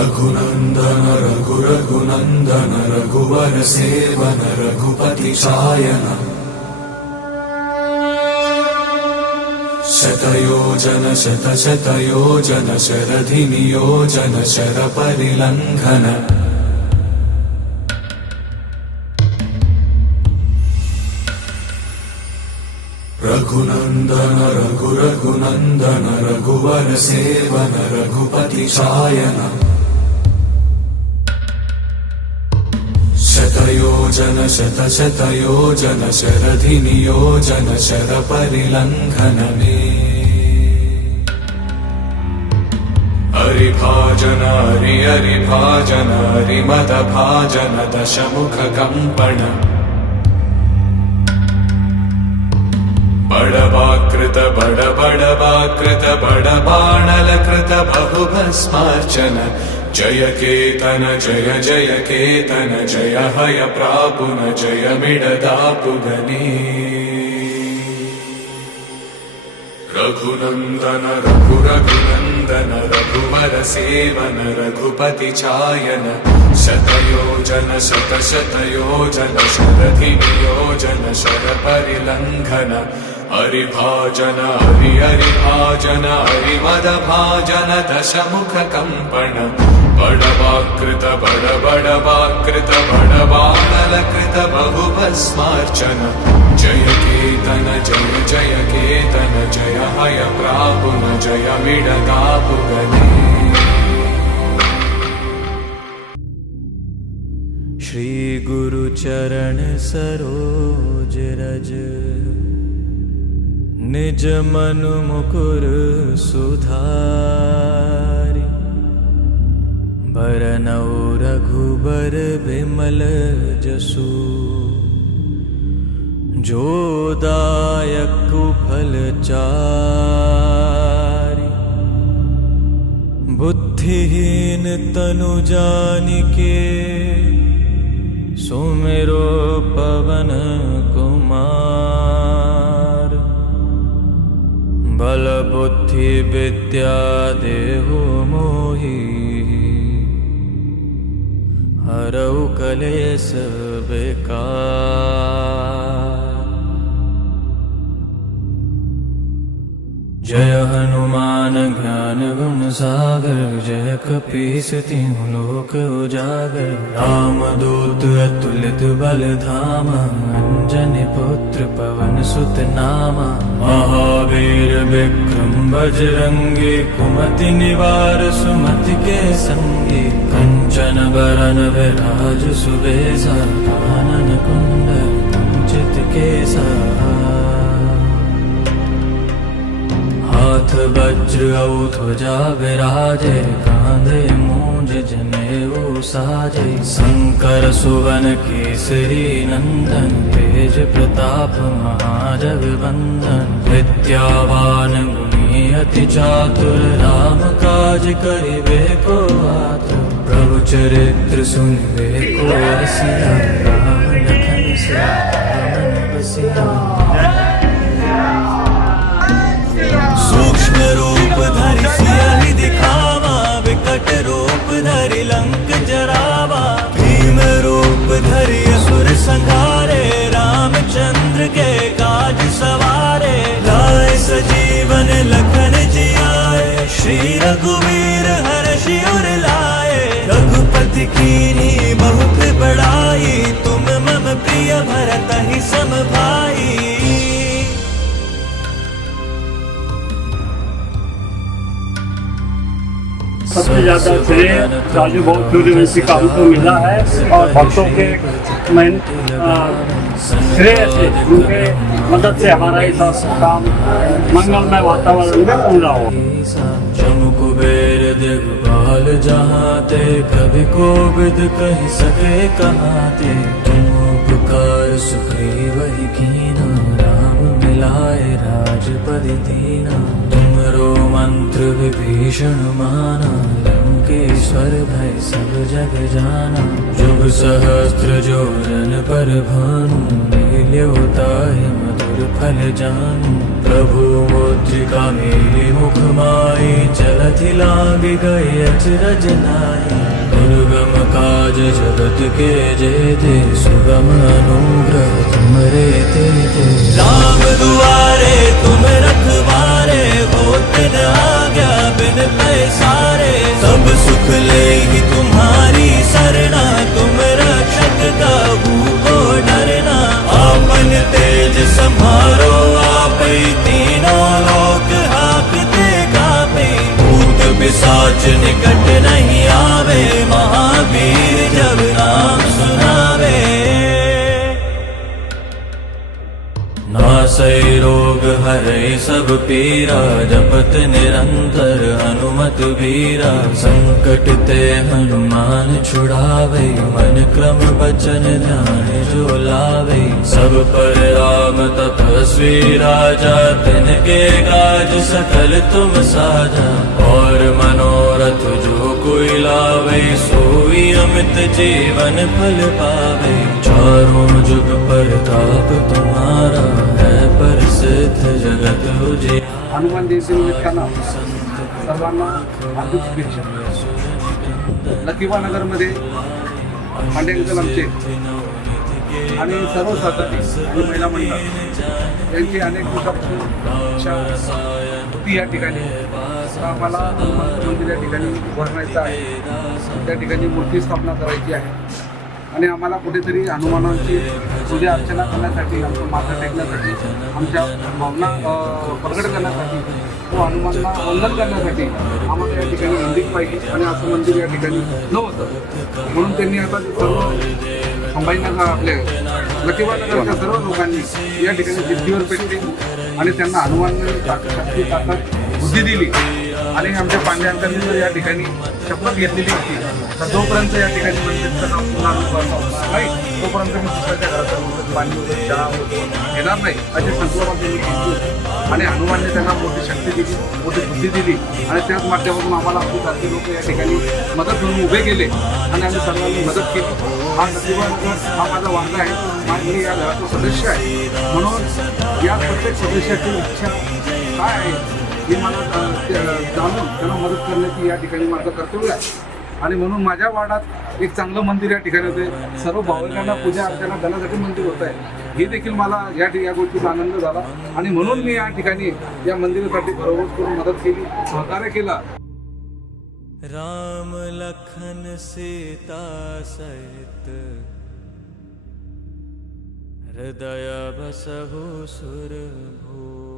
रघुनंदन रघुनंदन रघुवर सेवन रघुपति शायन शतयोजन शतयोजन शरधि नियोजन शर परिलंघन रघुनंदन रघुनंदन रघुवर सेवन रघुपति शायन शतयोजन शतयोजन शरधि नियोजन शर परिलंघन में हरिभाजन हरिभाजन हरिमद भाजन दशमुख कंपन बड़वाकृत बड़वाकृत बड़बाणलकृत बहुभस्मार्चन जय केतन जय जय केतन जय हय प्रापुन जय मिडदापुगने रघुनंदन रघुनंदन रघुवर सेवन रघुपति चायन शतयोजन शतयोजन शरधि नियोजन शर परिलंघन हरिभाजन हरिभाजन हरिमद भाजन दशमुख कंपन बड़वाकृत बड़वाकृत बड़बाणलकृत बहुभस्मार्चन जय केतन जय जय केतन जय हय प्रापुन जय मिडदापुगने श्री गुरु चरण सरोज रज निज मनु मुकुर सुधारि बरनौ रघुबर बिमल जसु जो दायक फल चारि बुद्धिहीन तनु जानिके सुमिरो पवन कुमार बल बुद्धि विद्या देहु मोहि हरऊ कलेश बेकार। जय हनुमान ज्ञान गुण सागर जय कपीस तिहुँ लोक उजागर रामदूत अतुलित बल धामा अंजनी पुत्र पवन सुत नामा महावीर विक्रम बजरंगी कुमति निवार सुमति के संगी कंचन बरन विराज सुबेसा कानन कुंडल कुंचित केसा हाथ वज्र औ ध्वजा विराजे कांधे मूंज जनेऊ साजे शंकर सुवन केसरी नंदन तेज प्रताप महाजगवंदन विद्यावान गुणी अति चातुर राम काज करिबे को आतुर प्रभु चरित्र सुनिबे को रसिया राम लखन सीता मन बसिया। सूक्ष्म रूप धरि सियहि दिखावा विकट रूप धरि लंक जरावा भीम रूप धरि असुर संहारे रामचंद्र के काज सवारे लाए सजीवन लखन जियाए श्री रघुवीर हर्षि उर लाए रघुपति कीन्ही बहुत बड़ाई तुम मम प्रिय भरतहि सम भाई। सबसे ज्यादा श्रेय राजू बहुत सूर्यवंशी का हमको मिला है और भक्तों के श्रेय से उनके मदद से हमारा ये सब काम मंगलमय वातावरण में पूरा हो। जम कुबेर दिगपाल जहाते कभी कोविद कही सके कहाते तुम उपकार सुग्रीवहि कीना राम मिलाए राजपदि दीना तुमरो मंत्र विभीषण माना लंकेश्वर भय सब जग जाना जुग सहस्त्र जोजन पर भानु लील्योताहि मधुर फल जानू प्रभु मुद्रिका मेली मुख माई, चलति लागी गई अचरज नाई। दुर्गम काज जगत के जेते, सुगम अनुग्रह तुमरे तेते। राम दुआरे तुम रखवारे, होत न आज्ञा बिन पैसारे। सब सुख लेगी तुम्हारी सरना, तुम रक्षक काहू को डरना। आपन तेज संभारो आपै, तीनों लोक हाकते कापे। भूत पिशाच निकट नहीं आवे, महावीर जब नाम सुनावे। नासै रोग हरै सब पीरा, जपत निरंतर हनुमत वीरा। संकट ते हनुमान छुड़ावे, मन क्रम बचन ध्यान जो लावे। सब पर राम तपस्वी राजा, तिनके काज सकल तुम साजा। और मनोरथ जो कोई लावे, सोई अमित जीवन फल पावे। चारों जुग परताप तुम्हारा, है प्रसिद्ध जगत उजियारा। हनुमान जयंती निमित्तानं सर्वांना हार्दिक शुभेच्छा. लकिवानगरमध्ये पांडे अंकल आमचे आणि सर्व सहकारी आणि महिला मंडळ यांची अनेक दिवसापासून इच्छा होती या ठिकाणी. आम्हाला हनुमान मंदिर या ठिकाणी उभारण्याचं आहे, त्या ठिकाणी मूर्ती स्थापना करायची आहे आणि आम्हाला कुठेतरी हनुमानांची पूजा अर्चना करण्यासाठी, आमचं माथा टेकण्यासाठी, आमच्या भावना प्रकट करण्यासाठी व हनुमानला वंदन करण्यासाठी आम्हाला या ठिकाणी मंदिर पाहिजे आणि असं मंदिर या ठिकाणी नव्हतं. म्हणून त्यांनी आता सर्व संभाजीनगर आपल्या लकिवानगरच्या सर्व लोकांनी या ठिकाणी जिद्दीवर पेटली आणि त्यांना हनुमानने शक्ती ताकद बुद्धी दिली. आणि आमच्या पांडे अंकांनी जर या ठिकाणी शपथ घेतलेली होती तर जोपर्यंत या ठिकाणी मंदिरचं नाव पुन्हा नाही तोपर्यंत मी दुसऱ्याच्या घरात पाणी वगैरे चहा घेणार नाही अशी संकल्पना त्यांनी घेतली. आणि हनुमानने त्यांना मोठी शक्ती दिली, मोठी बुद्धी दिली आणि त्याच माध्यमातून आम्हाला आपली सारखे लोक या ठिकाणी मदत म्हणून उभे केले आणि आम्ही सर्वांनी मदत केली. हा लकिवानगर हा माझा वांगा आहे, मी या घराचा सदस्य आहे. म्हणून या प्रत्येक सदस्याची इच्छा काय आहे हे मला जाणून त्यांना मदत करण्याची या ठिकाणी माझं कर्तव्य आहे. आणि म्हणून माझ्या वार्डात एक चांगलं मंदिर या ठिकाणी होते. सर्व भाविकांना पूजा अर्चना करण्यासाठी मंदिर होत आहे, हे देखील मला या गोष्टीचा आनंद झाला. आणि म्हणून मी या ठिकाणी या मंदिरासाठी बरोबर करून मदत केली, सहकार्य केलं. राम लखन सीता सहित, हृदय बसहु सुरभूप.